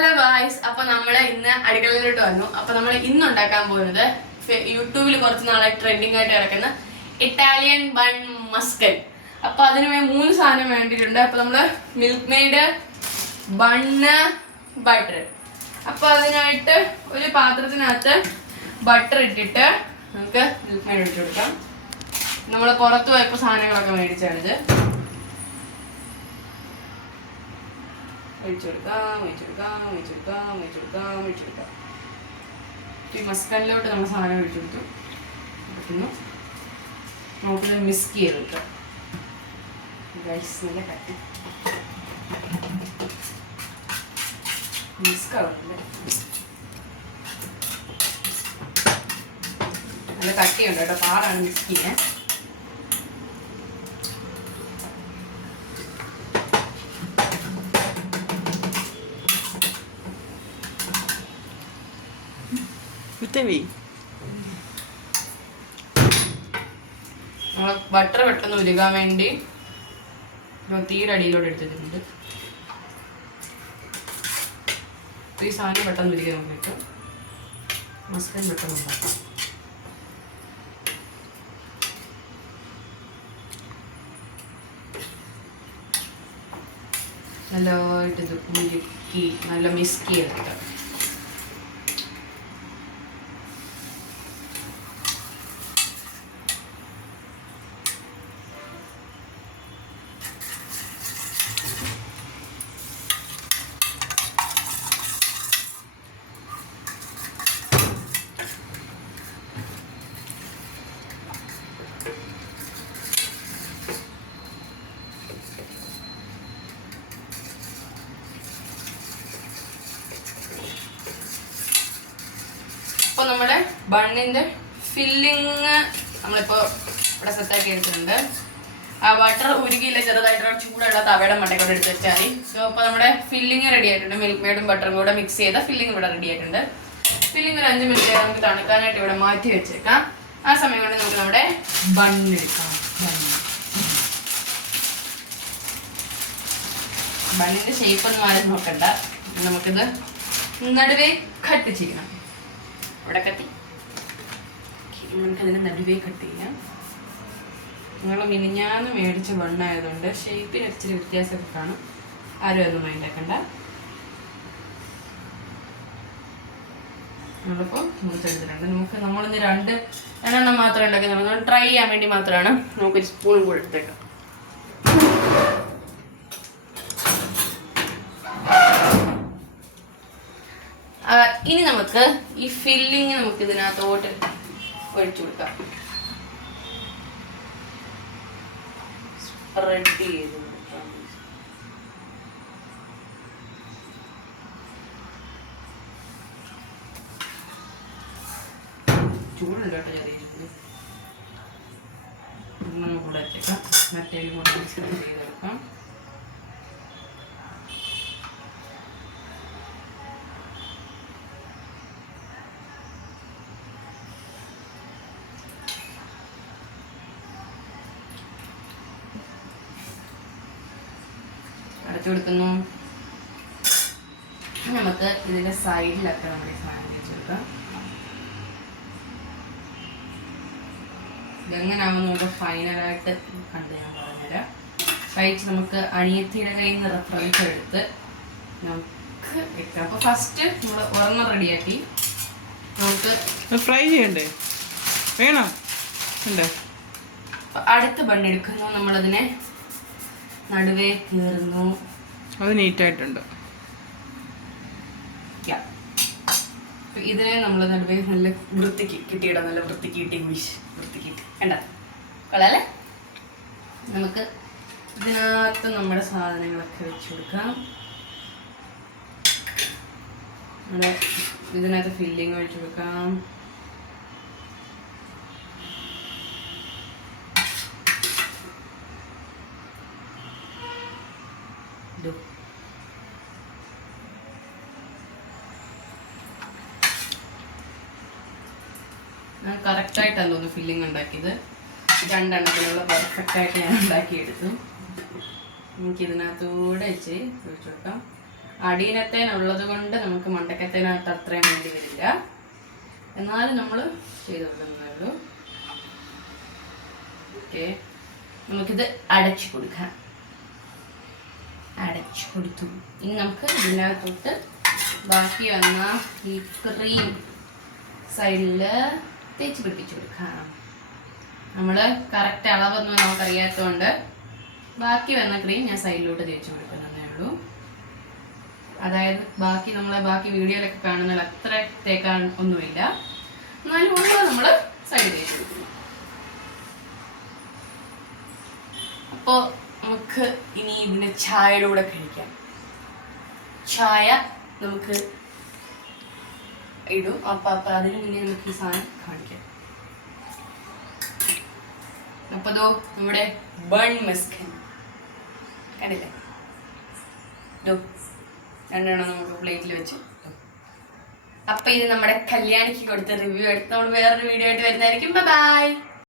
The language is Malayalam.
ഹലോ ഗായ്സ്, അപ്പൊ നമ്മള് ഇന്ന് അടുക്കളയിലോട്ട് വന്നു. അപ്പൊ നമ്മൾ ഇന്ന് ഉണ്ടാക്കാൻ പോകുന്നത് യൂട്യൂബിൽ കുറച്ച് നാളായി ട്രെൻഡിങ് ആയിട്ട് കിടക്കുന്ന ഇറ്റാലിയൻ ബൺ മസ്കൽ. അപ്പൊ അതിന് 3 സാധനം വേണ്ടിയിട്ടുണ്ട്. അപ്പൊ നമ്മള് മിൽക്ക് മെയ്ഡ്, ബണ്ണ്, ബട്ടർ. അപ്പൊ അതിനായിട്ട് ഒരു പാത്രത്തിനകത്ത് ബട്ടർ ഇട്ടിട്ട് നമുക്ക് മിൽക്ക് മെയ്ഡ് ഇട്ട് കൊടുക്കാം. നമ്മൾ പുറത്ത് പോയപ്പോൾ സാധനങ്ങളൊക്കെ മേടിച്ചാണിത്. ഈ മസ്കലിലോട്ട് നമ്മൾ സാധനം ഒഴിച്ചു കൊടുത്തു. നമുക്കിത് മിക്സ് ചെയ്തെടുക്കാം. നല്ല കട്ടി മിക്സ് ആവുന്നുണ്ട്. നല്ല കട്ടിയുണ്ട് കേട്ടോ, പാടാണ് മിക്സ് ചെയ്യാൻ. നമ്മൾ ബട്ടർ പെട്ടെന്ന് ഉരുകാൻ വേണ്ടി തീരെ അടിയിലോട്ട് എടുത്തിട്ടുണ്ട്. ഈ സാധനം പെട്ടെന്ന് ഉരുകാൻ വേണ്ടിയിട്ട് മസ്കൻ പെട്ടെന്ന് ഉണ്ടാക്കാം. നല്ലതായിട്ട് ഇത് ഉരുക്കി നല്ല മിക്സ് ചെയ്തെടുക്കാം. അപ്പോൾ നമ്മുടെ ബണ്ണിൻ്റെ ഫില്ലിങ് നമ്മളിപ്പോൾ ഇവിടെ സെറ്റാക്കി എടുത്തിട്ടുണ്ട്. ആ ബട്ടർ ഉരുകിയില്ല, ചെറുതായിട്ട് ചൂടുള്ള തവയുടെ മണ്ടയ്ക്കോടെ എടുത്ത് വെച്ചാൽ മതി. സോ അപ്പോൾ നമ്മുടെ ഫില്ലിങ് റെഡി ആയിട്ടുണ്ട്. മിൽക്ക് മെയ്ഡും ബട്ടറും കൂടെ മിക്സ് ചെയ്ത ഫില്ലിങ് ഇവിടെ റെഡി ആയിട്ടുണ്ട്. ഫില്ലിങ് ഒരു 5 മിനിറ്റ് നമുക്ക് തണുക്കാനായിട്ട് ഇവിടെ മാറ്റി വെച്ചേക്കാം. ആ സമയം കൊണ്ട് നമുക്ക് നമ്മുടെ ബണ്ണെടുക്കാം. ബണ്ണിൻ്റെ ഷേപ്പൊന്നും ആരും നോക്കണ്ട. നമുക്കിത് നടുവേ കട്ട് ചെയ്യണം. ഇവിടെ കത്തി നമുക്കതിൻ്റെ നടുവേ കട്ട് ചെയ്യാം. നിങ്ങൾ മിനിഞ്ഞാന്ന് മേടിച്ച് ബണ്ണായതുകൊണ്ട് ഷേപ്പിന് ഇച്ചിരി വ്യത്യാസമൊക്കെ കാണും. ആരും ഒന്നും മൈൻഡാക്കണ്ട. നമ്മളിപ്പോൾ മുറിച്ചെടുത്തിട്ടുണ്ട്. നമ്മളിന്ന് 2 എണ്ണം മാത്രമേ ഉണ്ടാക്കി. നമ്മൾ ട്രൈ ചെയ്യാൻ വേണ്ടി മാത്രമാണ്. നമുക്കൊരു സ്പൂണും കൂടെ എടുത്തേക്കാം. ഇനി നമുക്ക് ഈ ഫില്ലിങ് നമുക്ക് ഇതിനകത്തോട്ട് ഒഴിച്ചു കൊടുക്കാം. സ്പ്രെഡ് ചെയ്ത് കൊടുക്കാം. ചൂടുണ്ട് കേട്ടോ, ചെറിയ ചൂട്. നമുക്കിവിടെ വെച്ചേക്കാം. മറ്റേ കൊണ്ട് സ്പ്രെഡ് ചെയ്തെടുക്കാം. അടച്ചു കൊടുക്കുന്നു. നമുക്ക് ഇതിൻ്റെ സൈഡിലൊക്കെ നമ്മുടെ സാധനം വെച്ച് കൊടുക്കാം. ഇതെങ്ങനെയാവുന്ന നമുക്ക് ഫൈനലായിട്ട് കണ്ട് ഞാൻ പറഞ്ഞുതരാം. കഴിച്ച് നമുക്ക് അനിയത്തിയുടെ കയ്യിൽ നിന്ന് റെഫറൻസ് എടുത്ത് നമുക്ക് വെക്കാം. അപ്പോൾ ഫസ്റ്റ് നമ്മൾ ഒരെണ്ണം റെഡിയാക്കി നമുക്ക് ഫ്രൈ ചെയ്യണ്ടേ? വേണം. അടുത്ത ബണ്ണെടുക്കുന്നു. നമ്മളതിനെ നടുവേ കീറുന്നു. അത് നീറ്റായിട്ടുണ്ട്. ഇതിനെ നമ്മൾ നടുവേ നല്ല വൃത്തിക്ക് കിട്ടിയിടാം. നല്ല വൃത്തിക്ക് കിട്ടി വൃത്തിക്ക് വേണ്ട കളല്ലേ. നമുക്ക് ഇതിനകത്ത് നമ്മുടെ സാധനങ്ങളൊക്കെ വെച്ച് കൊടുക്കാം. ഇതിനകത്ത് ഫില്ലിങ് ഒഴിച്ചു കൊടുക്കാം. ഞാൻ കറക്റ്റായിട്ടാണ് തോന്നുന്നു ഫില്ലിങ് ഉണ്ടാക്കിയത്. 2 എണ്ണത്തിനുള്ള പെർഫെക്റ്റായിട്ട് ഞാൻ ഉണ്ടാക്കിയെടുത്തു. നമുക്കിതിനകത്തൂടെ ഇച്ചിരി ഒഴിച്ചു കൊടുക്കാം. അടീനത്തേനുള്ളത് കൊണ്ട് നമുക്ക് മണ്ടക്കത്തേനകത്ത് അത്രയും വേണ്ടി വരില്ല. എന്നാലും നമ്മൾ ചെയ്ത് കൊടുക്കുന്നേ ഉള്ളൂ. ഓക്കെ, നമുക്കിത് അടച്ചു കൊടുക്കാം. അടച്ചു കൊടുത്തു. ഇനി നമുക്ക് ഇതിനകത്തോട്ട് ബാക്കി വന്ന ഈ ക്രീം സൈഡിൽ തേച്ച് പിടിപ്പിച്ചു കൊടുക്കാം. നമ്മൾ കറക്റ്റ് അളവൊന്നും നമുക്കറിയാത്തതുകൊണ്ട് ബാക്കി വന്ന ക്രീം ഞാൻ സൈഡിലോട്ട് തേച്ച് കൊടുക്കുന്നതേ ഉള്ളൂ. അതായത് ബാക്കി വീഡിയോയിലൊക്കെ കാണുന്നത് അത്ര തേക്കാൻ ഒന്നുമില്ല, എന്നാലും ഉള്ളത് നമ്മൾ സൈഡിൽ തേച്ച് കൊടുക്കുന്നു. അപ്പോൾ നമുക്ക് ഇനി ഇതിനെ ചായയുടെ കൂടെ കഴിക്കാം. ചായ നമുക്ക് ഇടും. അപ്പം അതിന് മുന്നേ നമുക്ക് ഈ സാധനം കാണിക്കാം. അപ്പോൾ നമ്മുടെ ബൺ മസ്കൻ കണ്ടില്ലേ, രണ്ടെണ്ണം നമുക്ക് പ്ലേറ്റിൽ വെച്ച്. അപ്പം ഇത് നമ്മുടെ കല്യാണിക്ക് കൊടുത്ത റിവ്യൂ എടുത്ത് നമ്മൾ വേറൊരു വീഡിയോ ആയിട്ട് വരുന്നതായിരിക്കും. ബൈ.